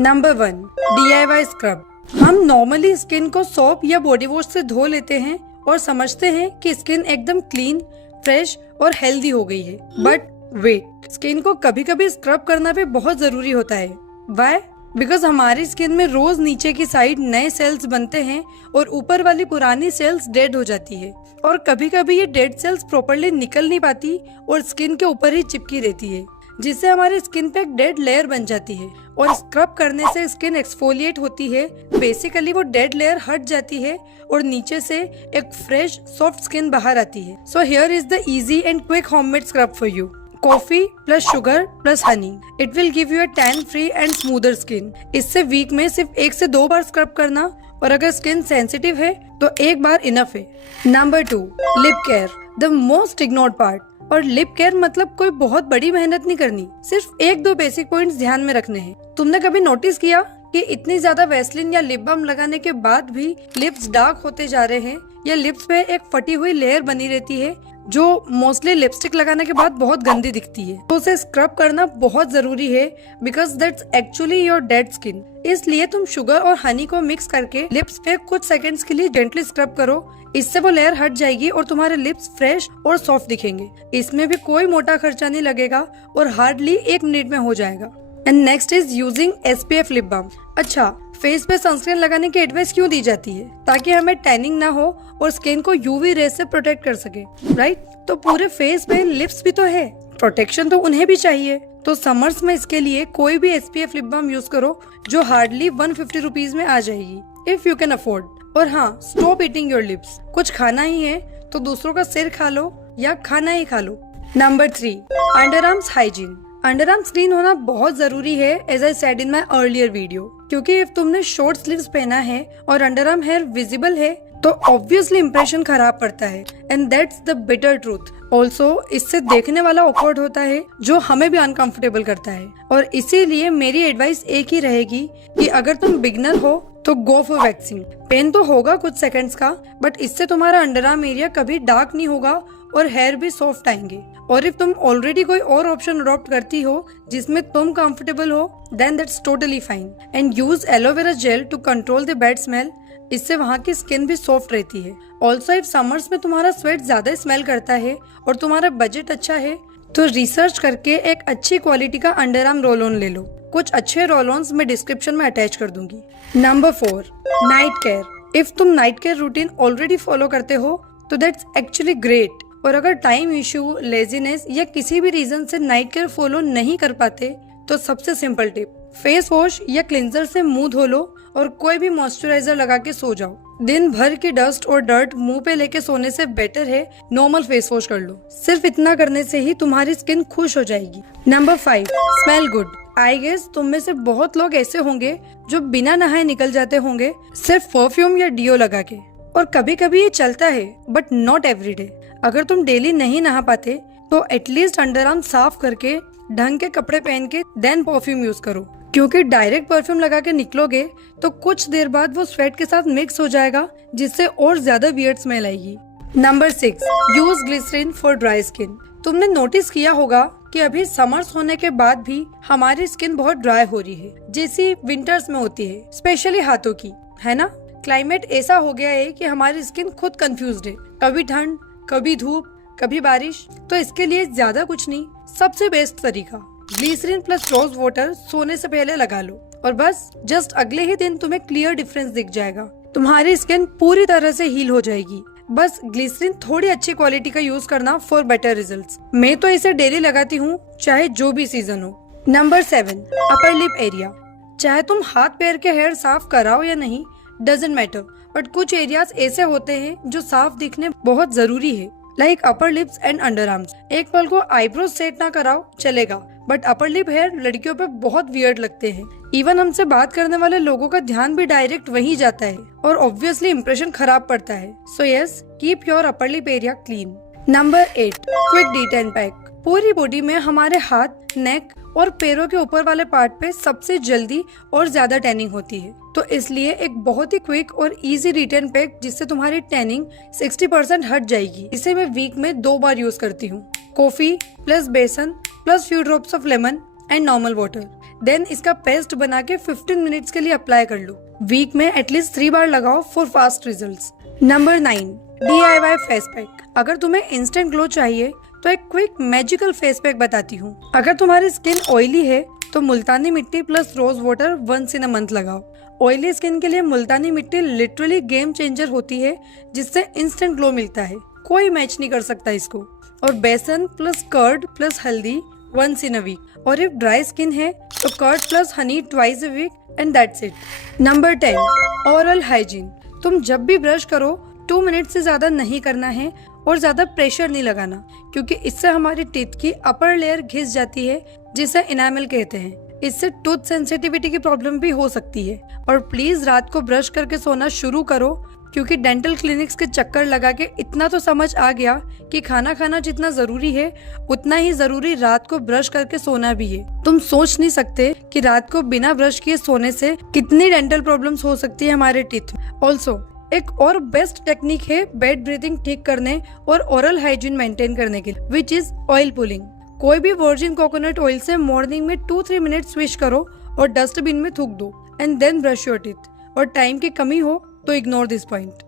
Number 1, DIY scrub. हम normally skin को soap या बॉडी वॉश से धो लेते हैं और समझते हैं कि स्किन एकदम क्लीन, फ्रेश और हेल्दी हो गई है। बट वेट, स्किन को कभी कभी स्क्रब करना भी बहुत जरूरी होता है। व्हाई? बिकॉज हमारी स्किन में रोज नीचे की साइड नए सेल्स बनते हैं और ऊपर वाली पुरानी सेल्स डेड हो जाती है, और कभी कभी ये डेड सेल्स प्रॉपर्ली निकल नहीं पाती और स्किन के ऊपर ही चिपकी रहती है, जिससे हमारी स्किन पे एक डेड लेयर बन जाती है। और स्क्रब करने से स्किन एक्सफोलिएट होती है। बेसिकली वो डेड लेयर हट जाती है और नीचे से एक फ्रेश सॉफ्ट स्किन बाहर आती है। So here is the easy and quick homemade scrub for you. Coffee plus sugar plus Honey, it will give you a tan free and smoother skin. इससे वीक में सिर्फ 1 से 2 बार स्क्रब करना, और अगर स्किन सेंसिटिव है तो 1 बार इनफ है। Number 2, lip care, the most ignored part. और लिप केयर मतलब कोई बहुत बड़ी मेहनत नहीं करनी, सिर्फ 1-2 बेसिक पॉइंट्स ध्यान में रखने हैं। तुमने कभी नोटिस किया कि इतनी ज्यादा वैसलीन या लिप बाम लगाने के बाद भी लिप्स डार्क होते जा रहे हैं, या लिप्स पे एक फटी हुई लेयर बनी रहती है जो मोस्टली लिपस्टिक लगाने के बाद बहुत गंदी दिखती है। तो उसे स्क्रब करना बहुत जरूरी है, because that's actually your dead skin. इसलिए तुम शुगर और हनी को मिक्स करके लिप्स पे कुछ सेकंड्स के लिए जेंटली स्क्रब करो। इससे वो लेयर हट जाएगी और तुम्हारे लिप्स फ्रेश और सॉफ्ट दिखेंगे। इसमें भी कोई मोटा खर्चा नहीं लगेगा और हार्डली 1 मिनट में हो जाएगा। And next is using SPF lip balm. अच्छा, फेस पे सनस्क्रीन लगाने की एडवाइस क्यों दी जाती है? ताकि हमें टैनिंग ना हो और स्किन को UV रेज से प्रोटेक्ट कर सके, राइट? तो पूरे फेस पे लिप्स भी तो है, प्रोटेक्शन तो उन्हें भी चाहिए। तो समर्स में इसके लिए कोई भी SPF लिप बाम यूज करो जो हार्डली 150 रुपीज में आ जाएगी, इफ यू कैन अफोर्ड। और हाँ, स्टॉप ईटिंग योर लिप्स। कुछ खाना ही है तो दूसरों का सिर खा लो या खाना ही खा लो। Number 3, under arms hygiene. Under arms clean होना बहुत जरूरी है, as I said in my earlier video. क्योंकि इफ तुमने शॉर्ट स्लीव्स पहना है और अंडर आर्म हेयर विजिबल है तो ऑब्वियसली इंप्रेशन खराब पड़ता है, and that's the bitter truth. Also इससे देखने वाला ऑकवर्ड होता है, जो हमें भी अनकंफर्टेबल करता है। और इसीलिए मेरी एडवाइस एक ही रहेगी कि अगर तुम बिगनर हो तो गो फॉर वैक्सिंग। पेन तो होगा कुछ सेकंड्स का, बट इससे तुम्हारा अंडर आर्म एरिया कभी डार्क नहीं होगा और हेयर भी सॉफ्ट आएंगे। और इफ तुम ऑलरेडी कोई और ऑप्शन अडॉप्ट करती हो जिसमें तुम कंफर्टेबल हो, then that's totally fine. And use aloe vera gel to control the bad smell. इससे वहाँ की स्किन भी सॉफ्ट रहती है। ऑल्सो इफ समर्स में तुम्हारा स्वेट ज्यादा स्मेल करता है और तुम्हारा बजट अच्छा है, तो रिसर्च करके एक अच्छी क्वालिटी का अंडर आर्म रोल ऑन ले लो। कुछ अच्छे रोल ऑन्स मैं डिस्क्रिप्शन में अटैच कर दूंगी। Number 4, night care. इफ तुम night care routine already follow करते हो तो दैट्स एक्चुअली ग्रेट। और अगर टाइम इश्यू, लेजीनेस या किसी भी रीजन से नाइट केयर फॉलो नहीं कर पाते, तो सबसे सिंपल टिप, फेस वॉश या क्लिंजर से मुंह धो लो और कोई भी मॉइस्चराइजर लगा के सो जाओ। दिन भर की डस्ट और डर्ट मुंह पे लेके सोने से बेटर है नॉर्मल फेस वॉश कर लो। सिर्फ इतना करने से ही तुम्हारी स्किन खुश हो जाएगी। Number 5, smell good. I guess तुम में से बहुत लोग ऐसे होंगे जो बिना नहाए निकल जाते होंगे सिर्फ परफ्यूम या डियो लगा के। और कभी कभी ये चलता है, बट नॉट एवरीडे। अगर तुम डेली नहीं नहा पाते तो एटलीस्ट अंडर आर्म साफ करके ढंग के कपड़े पहन के देन परफ्यूम यूज करो। क्योंकि डायरेक्ट परफ्यूम लगा के निकलोगे तो कुछ देर बाद वो स्वेट के साथ मिक्स हो जाएगा, जिससे और ज्यादा वियर्ड स्मेल आएगी। Number 6, use glycerine for dry skin. तुमने नोटिस किया होगा कि अभी समर्स होने के बाद भी हमारी स्किन बहुत ड्राई हो रही है, जैसी विंटर्स में होती है, स्पेशली हाथों की, है ना? क्लाइमेट ऐसा हो गया है कि हमारी स्किन खुद कंफ्यूज्ड है, कभी ठंड, कभी धूप, कभी बारिश। तो इसके लिए ज्यादा कुछ नहीं, सबसे बेस्ट तरीका ग्लिसरीन प्लस रोज वाटर सोने से पहले लगा लो, और बस जस्ट अगले ही दिन तुम्हें क्लियर डिफरेंस दिख जाएगा। तुम्हारी स्किन पूरी तरह से हील हो जाएगी। बस ग्लिसरीन थोड़ी अच्छी क्वालिटी का यूज करना फॉर बेटर रिजल्ट्स। मैं तो इसे डेली लगाती हूँ, चाहे जो भी सीजन हो। Number 7, upper lip area. चाहे तुम हाथ पैर के हेयर साफ कराओ या नहीं, डजंट मैटर, बट कुछ एरियाज ऐसे होते हैं जो साफ दिखने बहुत जरूरी है, like upper lips and under arms. एक पल को आईब्रोज सेट ना कराओ चलेगा, बट अपर लिप हेयर लड़कियों पे बहुत वियर्ड लगते हैं। इवन हमसे बात करने वाले लोगों का ध्यान भी डायरेक्ट वहीं जाता है और ऑब्वियसली इंप्रेशन खराब पड़ता है। So yes, keep your upper lip area clean. Number 8, quick detain pack. पूरी बॉडी में हमारे हाथ, नेक और पैरों के ऊपर वाले पार्ट पे सबसे जल्दी और ज्यादा टैनिंग होती है, तो इसलिए एक बहुत ही क्विक और इजी रिटर्न पैक जिससे तुम्हारी टैनिंग 60% हट जाएगी। इसे मैं वीक में 2 बार यूज करती हूँ। Coffee plus besan plus few drops of lemon and normal water. Then इसका पेस्ट बना के 15 मिनट्स के लिए अप्लाई कर लो। वीक में एटलीस्ट 3 बार लगाओ for fast results. Number 9, DIY face pack. अगर तुम्हें इंस्टेंट ग्लो चाहिए तो एक क्विक मैजिकल फेस पैक बताती हूँ। अगर तुम्हारी स्किन ऑयली है तो Multani mitti plus rose water once in a month लगाओ। ऑयली स्किन के लिए मुल्तानी मिट्टी लिटरली गेम चेंजर होती है, जिससे इंस्टेंट ग्लो मिलता है, कोई मैच नहीं कर सकता इसको। और besan plus curd plus haldi once in a week. और इफ ड्राई स्किन है तो curd plus honey twice a week and that's it. Number 10, oral hygiene. तुम जब भी ब्रश करो 2 मिनट से ज्यादा नहीं करना है और ज्यादा प्रेशर नहीं लगाना, क्योंकि इससे हमारी टीथ की अपर लेयर घिस जाती है, जिसे इनामल कहते हैं। इससे टूथ सेंसिटिविटी की प्रॉब्लम भी हो सकती है। और प्लीज रात को ब्रश करके सोना शुरू करो, क्योंकि डेंटल क्लिनिक्स के चक्कर लगा के इतना तो समझ आ गया कि खाना खाना जितना जरूरी है उतना ही जरूरी रात को ब्रश करके सोना भी है। तुम सोच नहीं सकते कि रात को बिना ब्रश किए सोने से कितनी डेंटल प्रॉब्लम्स हो सकती है हमारे टीथ में। ऑल्सो एक और बेस्ट टेक्निक है बेड ब्रीथिंग ठीक करने और ओरल हाइजीन मेंटेन करने के लिए, विच इज ऑयल पुलिंग। कोई भी वर्जिन कोकोनट ऑयल से मॉर्निंग में 2-3 मिनट स्विश करो और डस्टबिन में थूक दो and then brush your teeth. और टाइम की कमी हो तो ignore this point.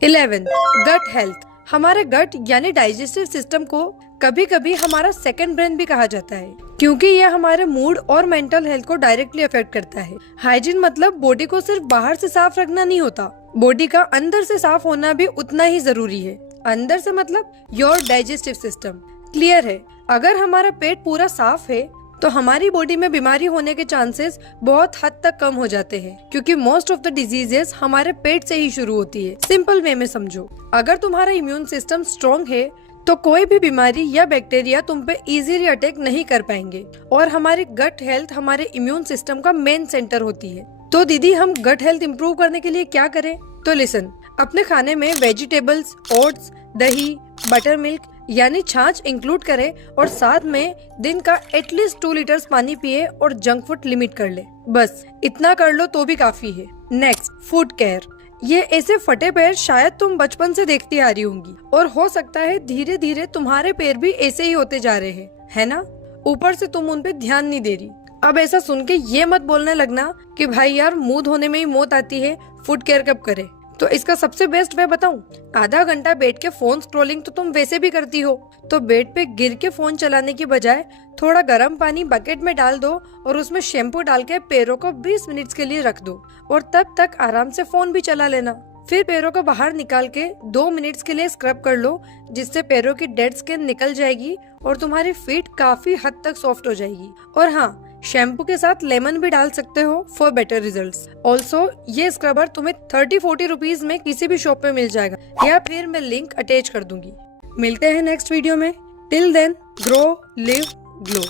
11, gut health. हमारे गट यानी डाइजेस्टिव सिस्टम को कभी कभी हमारा सेकंड ब्रेन भी कहा जाता है, क्योंकि यह हमारे मूड और मेंटल हेल्थ को डायरेक्टली अफेक्ट करता है। हाइजीन मतलब बॉडी को सिर्फ बाहर से साफ रखना नहीं होता, बॉडी का अंदर से साफ होना भी उतना ही जरूरी है। अंदर से मतलब योर डाइजेस्टिव सिस्टम। क्लियर है, अगर हमारा पेट पूरा साफ है तो हमारी बॉडी में बीमारी होने के चांसेस बहुत हद तक कम हो जाते हैं, क्योंकि मोस्ट ऑफ द डिजीजेस हमारे पेट से ही शुरू होती है। सिंपल वे में समझो, अगर तुम्हारा इम्यून सिस्टम स्ट्रॉन्ग है तो कोई भी बीमारी या बैक्टीरिया तुम पे इजीली अटैक नहीं कर पाएंगे। और हमारी गट हेल्थ हमारे इम्यून सिस्टम का मेन सेंटर होती है। तो दीदी, हम गट हेल्थ इंप्रूव करने के लिए क्या करें? तो लिसन, अपने खाने में वेजिटेबल्स, ओट्स, दही, बटर मिल्क यानी छाछ इंक्लूड करें और साथ में दिन का एटलीस्ट 2 लीटर पानी पिए और जंक फूड लिमिट कर ले। बस इतना कर लो तो भी काफी है। Next, food care. ये ऐसे फटे पैर शायद तुम बचपन से देखती आ रही होंगी, और हो सकता है धीरे धीरे तुम्हारे पैर भी ऐसे ही होते जा रहे हैं, है ना? ऊपर से तुम उन पे ध्यान नहीं दे रही। अब ऐसा सुन के ये मत बोलने लगना कि भाई यार मुंह धोने में ही मौत आती है, फूड केयर कब करे। तो इसका सबसे बेस्ट वे बताऊं, आधा घंटा बैठ के फोन स्क्रॉलिंग तो तुम वैसे भी करती हो, तो बेड पे गिर के फोन चलाने की बजाय थोड़ा गर्म पानी बकेट में डाल दो और उसमें शैम्पू डाल के पैरों को 20 मिनट्स के लिए रख दो और तब तक आराम से फोन भी चला लेना। फिर पैरों को बाहर निकाल के 2 मिनट्स के लिए स्क्रब कर लो, जिससे पैरों की डेड स्किन निकल जाएगी और तुम्हारी फीट काफी हद तक सॉफ्ट हो जाएगी। और हाँ, शैम्पू के साथ लेमन भी डाल सकते हो फॉर बेटर रिजल्ट्स। ऑल्सो ये स्क्रबर तुम्हें 30-40 रुपीज में किसी भी शॉप पे मिल जाएगा, या फिर मैं लिंक अटैच कर दूंगी। मिलते हैं नेक्स्ट वीडियो में। Till then, grow, live, glow.